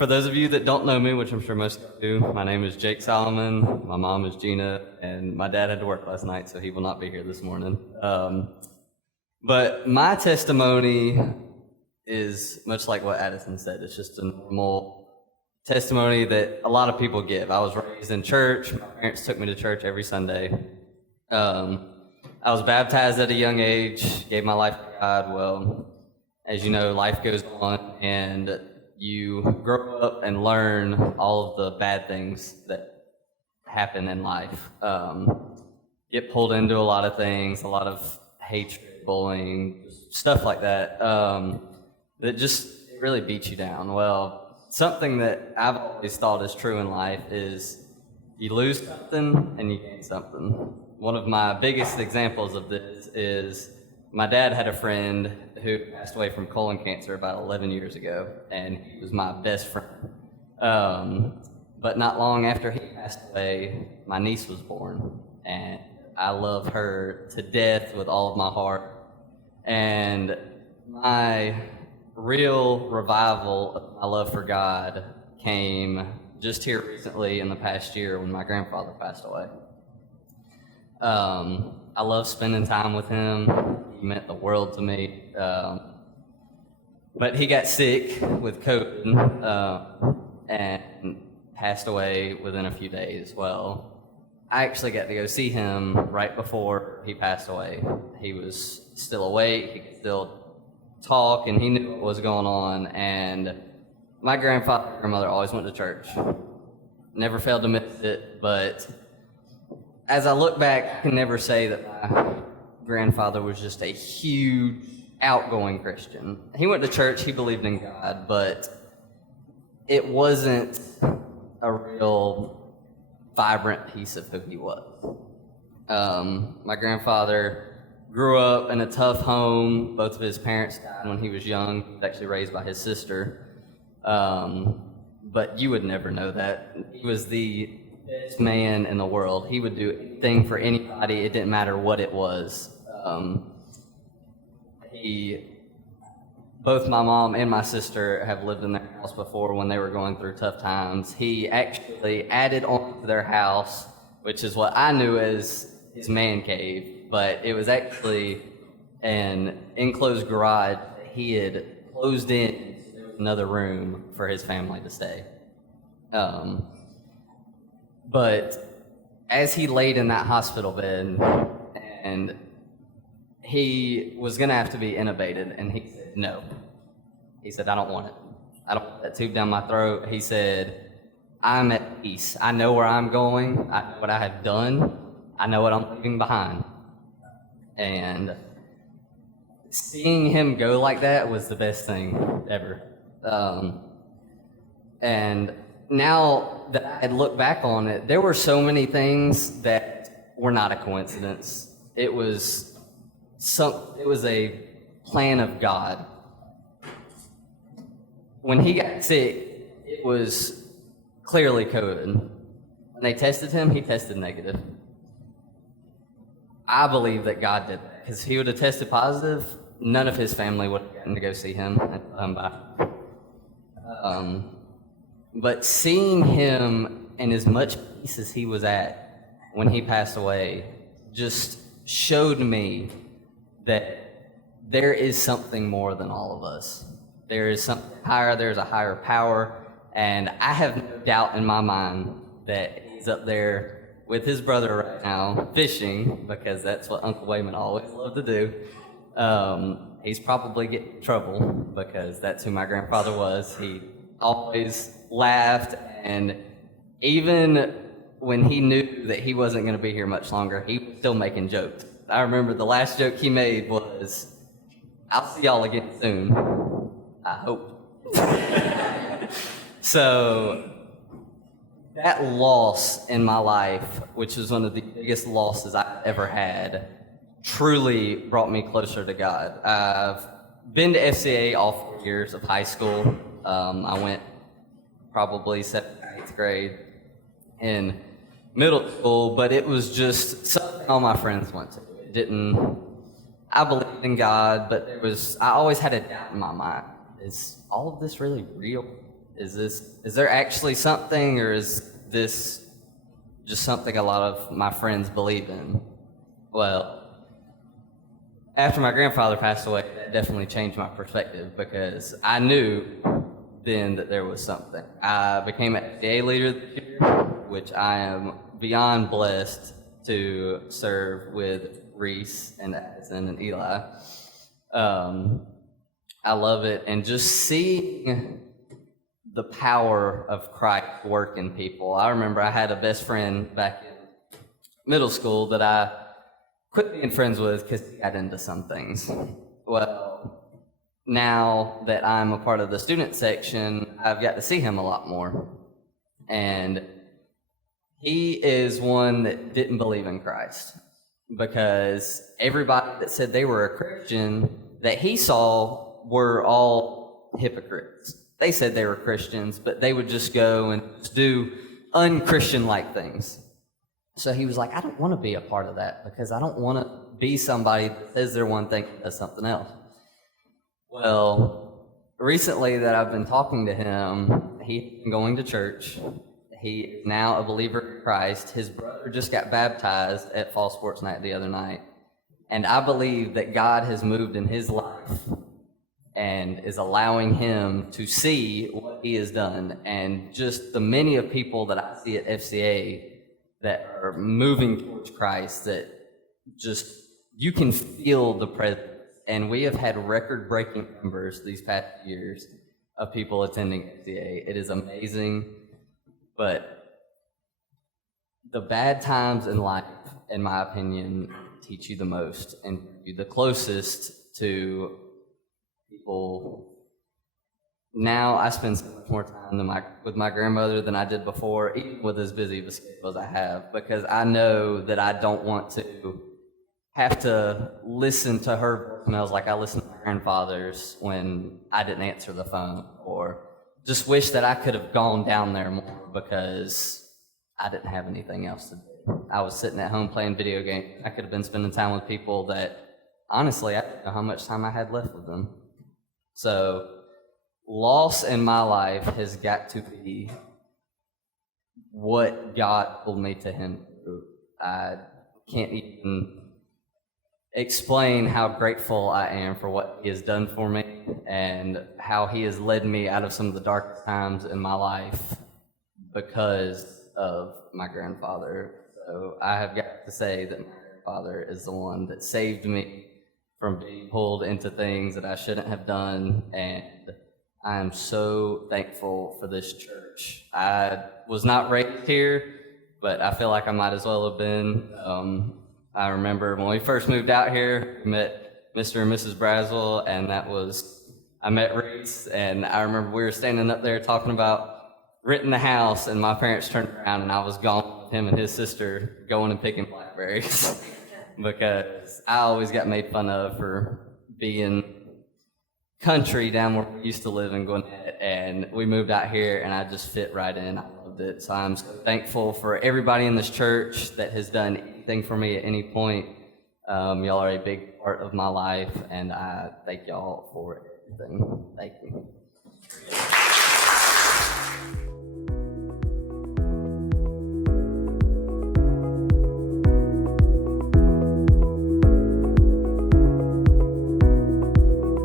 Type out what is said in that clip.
For those of you that don't know me, which I'm sure most of you do, my name is Jake Solomon, my mom is Gina, and my dad had to work last night, so he will not be here this morning. But my testimony is much like what Addison said. It's just a normal testimony that a lot of people give. I was raised in church. My parents took me to church every Sunday. I was baptized at a young age, gave my life to God. Well, as you know, life goes on, and you grow up and learn all of the bad things that happen in life. Get pulled into a lot of things, a lot of hatred, bullying, stuff like that, that just really beats you down. Well, something that I've always thought is true in life is you lose something and you gain something. One of my biggest examples of this is my dad had a friend who passed away from colon cancer about 11 years ago, and he was my best friend. But not long after he passed away, my niece was born, and I love her to death with all of my heart. And my real revival of my love for God came just here recently in the past year when my grandfather passed away. I love spending time with him. He meant the world to me. But he got sick with COVID and passed away within a few days. Well, I actually got to go see him right before he passed away. He was still awake, he could still talk, and he knew what was going on. And my grandfather and grandmother always went to church. Never failed to miss it, but as I look back, I can never say that my grandfather was just a huge, outgoing Christian. He went to church, he believed in God, but it wasn't a real vibrant piece of who he was. My grandfather grew up in a tough home. Both of his parents died when he was young. He was actually raised by his sister. But you would never know that. He was the best man in the world. He would do anything for anybody. It didn't matter what it was. Both my mom and my sister have lived in their house before when they were going through tough times. He actually added on to their house, which is what I knew as his man cave, but it was actually an enclosed garage that he had closed in another room for his family to stay. But as he laid in that hospital bed, and he was going to have to be intubated, and he said no. He said, I don't want it. I don't want that tube down my throat. He said, I'm at peace. I know where I'm going. I know what I have done. I know what I'm leaving behind. And seeing him go like that was the best thing ever. And now that I had looked back on it, there were so many things that were not a coincidence. It was a plan of God. When he got sick, it was clearly COVID. When they tested him, he tested negative. I believe that God did that, because if he would have tested positive, none of his family would have gotten to go see him and come by. But seeing him in as much peace as he was at when he passed away just showed me that there is something more than all of us. There is something higher, there's a higher power, and I have no doubt in my mind that he's up there with his brother right now fishing, because that's what Uncle Wayman always loved to do. He's probably getting in trouble because that's who my grandfather was. He always laughed, and even when he knew that he wasn't going to be here much longer, he was still making jokes. I remember the last joke he made was, I'll see y'all again soon. I hope. So that loss in my life, which was one of the biggest losses I've ever had, truly brought me closer to God. I've been to FCA all 4 years of high school. I went probably 7th, 8th grade in middle school, but it was just something all my friends went to. I believed in God, but I always had a doubt in my mind. Is all of this really real? is there actually something, or is this just something a lot of my friends believe in? Well, after my grandfather passed away, that definitely changed my perspective, because I knew then that there was something. I became an FCA leader this year, which I am beyond blessed to serve with Reese and Addison and Eli. I love it, and just seeing the power of Christ work in people. I remember I had a best friend back in middle school that I quit being friends with because he got into some things. Well, now that I'm a part of the student section, I've got to see him a lot more. And he is one that didn't believe in Christ, because everybody that said they were a Christian that he saw were all hypocrites. They said they were Christians, but they would just go and just do unchristian-like things. So he was like, I don't want to be a part of that, because I don't want to be somebody that says they're one thing and does something else. Well, recently that I've been talking to him, he's been going to church. He is now a believer in Christ. His brother just got baptized at Fall Sports Night the other night. And I believe that God has moved in his life and is allowing him to see what he has done. And just the many of people that I see at FCA that are moving towards Christ, that just, you can feel the presence. And we have had record-breaking numbers these past years of people attending FCA. It is amazing. But the bad times in life, in my opinion, teach you the most and you're the closest to people. Now I spend so much more time with my grandmother than I did before, even with as busy of a schedule as I have, because I know that I don't want to have to listen to her voicemails like I listened to my grandfather's when I didn't answer the phone, or just wish that I could have gone down there more because I didn't have anything else to do. I was sitting at home playing video games. I could have been spending time with people that, honestly, I didn't know how much time I had left with them. So, loss in my life has got to be what God pulled me to him through. I can't even explain how grateful I am for what he has done for me and how he has led me out of some of the darkest times in my life because of my grandfather. So I have got to say that my grandfather is the one that saved me from being pulled into things that I shouldn't have done, and I am so thankful for this church. I was not raised here, but I feel like I might as well have been. I remember when we first moved out here, we met Mr. and Mrs. Braswell, and I met Reese, and I remember we were standing up there talking about renting the house, and my parents turned around, and I was gone with him and his sister going and picking blackberries because I always got made fun of for being country down where we used to live in Gwinnett, and we moved out here, and I just fit right in. I loved it. So I'm so thankful for everybody in this church that has done anything for me at any point. Y'all are a big part of my life, and I thank y'all for everything. Thank you.